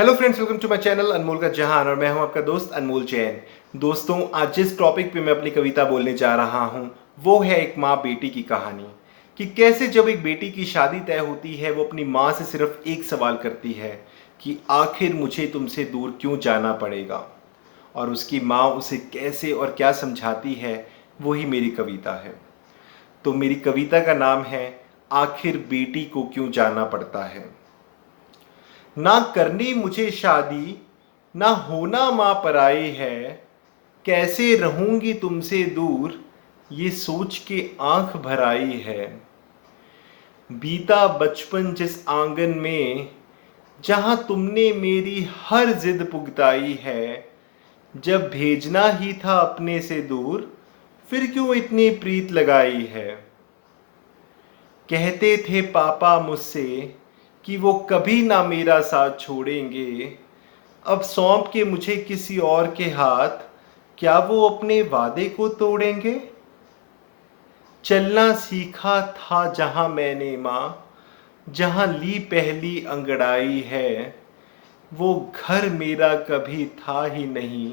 Hello friends, welcome to my channel Anmol का जहान और मैं हूं आपका दोस्त अनमोल जैन। दोस्तों, आज जिस टॉपिक पे मैं अपनी कविता बोलने जा रहा हूं वो है एक माँ बेटी की कहानी। कि कैसे जब एक बेटी की शादी तय होती है वो अपनी माँ से सिर्फ एक सवाल करती है कि आखिर मुझे तुमसे दूर क्यों जाना पड़ेगा, और उसकी माँ उसे कैसे और क्या समझाती है वही मेरी कविता है। तो मेरी कविता का नाम है आखिर बेटी को क्यों जाना पड़ता है। ना करनी मुझे शादी, ना होना माँ पराई है, कैसे रहूंगी तुमसे दूर ये सोच के आंख भर आई है। बीता बचपन जिस आंगन में जहां तुमने मेरी हर जिद पुगताई है, जब भेजना ही था अपने से दूर फिर क्यों इतनी प्रीत लगाई है। कहते थे पापा मुझसे कि वो कभी ना मेरा साथ छोड़ेंगे, अब सौंप के मुझे किसी और के हाथ क्या वो अपने वादे को तोड़ेंगे। चलना सीखा था जहां मैंने माँ, जहां ली पहली अंगड़ाई है, वो घर मेरा कभी था ही नहीं,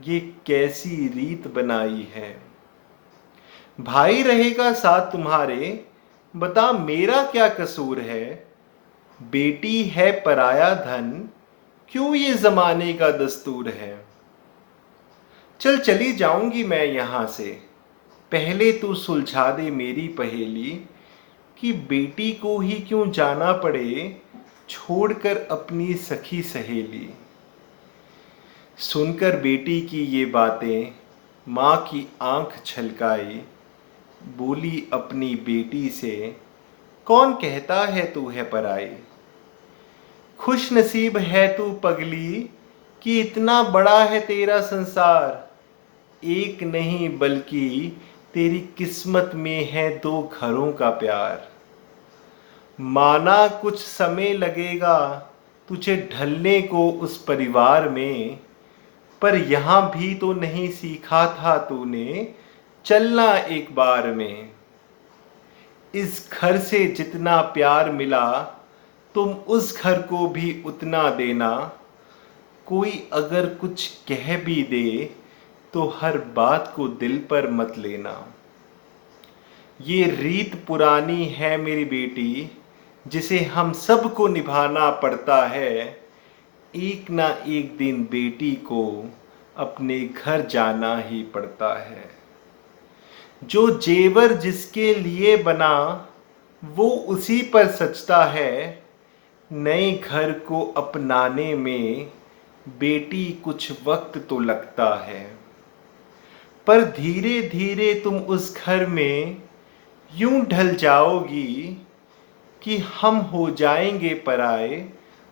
ये कैसी रीत बनाई है। भाई रहेगा साथ तुम्हारे, बता मेरा क्या कसूर है, बेटी है पराया धन क्यों ये जमाने का दस्तूर है। चल चली जाऊंगी मैं यहां से, पहले तू सुलझा दे मेरी पहेली, कि बेटी को ही क्यों जाना पड़े छोड़कर अपनी सखी सहेली। सुनकर बेटी की ये बातें माँ की आंख छलकाई, बोली अपनी बेटी से कौन कहता है तू है पराई। खुश नसीब है तू पगली कि इतना बड़ा है तेरा संसार, एक नहीं बल्कि तेरी किस्मत में है दो घरों का प्यार। माना कुछ समय लगेगा तुझे ढलने को उस परिवार में, पर यहाँ भी तो नहीं सीखा था तूने चलना एक बार में। इस घर से जितना प्यार मिला तुम उस घर को भी उतना देना, कोई अगर कुछ कह भी दे तो हर बात को दिल पर मत लेना। ये रीत पुरानी है मेरी बेटी, जिसे हम सबको निभाना पड़ता है। एक ना एक दिन बेटी को अपने घर जाना ही पड़ता है। जो जेवर जिसके लिए बना वो उसी पर सजता है, नए घर को अपनाने में बेटी कुछ वक्त तो लगता है। पर धीरे धीरे तुम उस घर में यूं ढल जाओगी कि हम हो जाएंगे पराए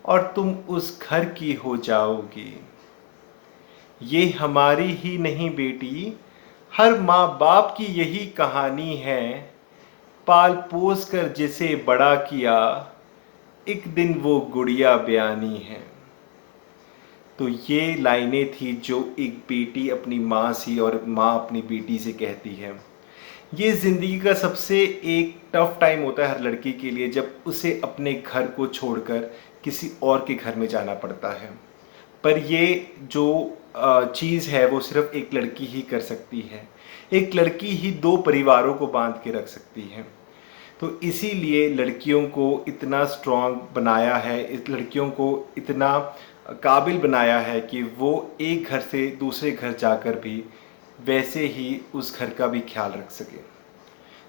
और तुम उस घर की हो जाओगी। ये हमारी ही नहीं बेटी, हर माँ बाप की यही कहानी है। पाल पोस कर जिसे बड़ा किया एक दिन वो गुड़िया बयानी है। तो ये लाइनें थी जो एक बेटी अपनी माँ से और माँ अपनी बेटी से कहती है। ये ज़िंदगी का सबसे एक टफ टाइम होता है हर लड़की के लिए, जब उसे अपने घर को छोड़कर किसी और के घर में जाना पड़ता है। पर ये जो चीज़ है वो सिर्फ एक लड़की ही कर सकती है। एक लड़की ही दो परिवारों को बांध के रख सकती है। तो इसीलिए लड़कियों को इतना स्ट्रांग बनाया है, इस लड़कियों को इतना काबिल बनाया है कि वो एक घर से दूसरे घर जाकर भी वैसे ही उस घर का भी ख्याल रख सके।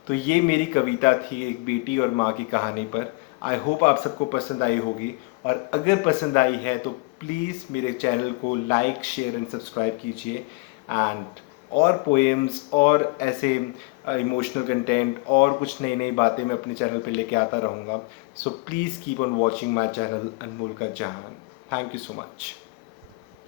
तो ये मेरी कविता थी एक बेटी और माँ की कहानी पर। आई होप आप सबको पसंद आई होगी, और अगर पसंद आई है तो प्लीज़ मेरे चैनल को लाइक शेयर एंड सब्सक्राइब कीजिए। एंड और पोएम्स और ऐसे इमोशनल कंटेंट और कुछ नई नई बातें मैं अपने चैनल पे लेके आता रहूँगा। So please keep on watching my channel Anmol का जहान। Thank you so much.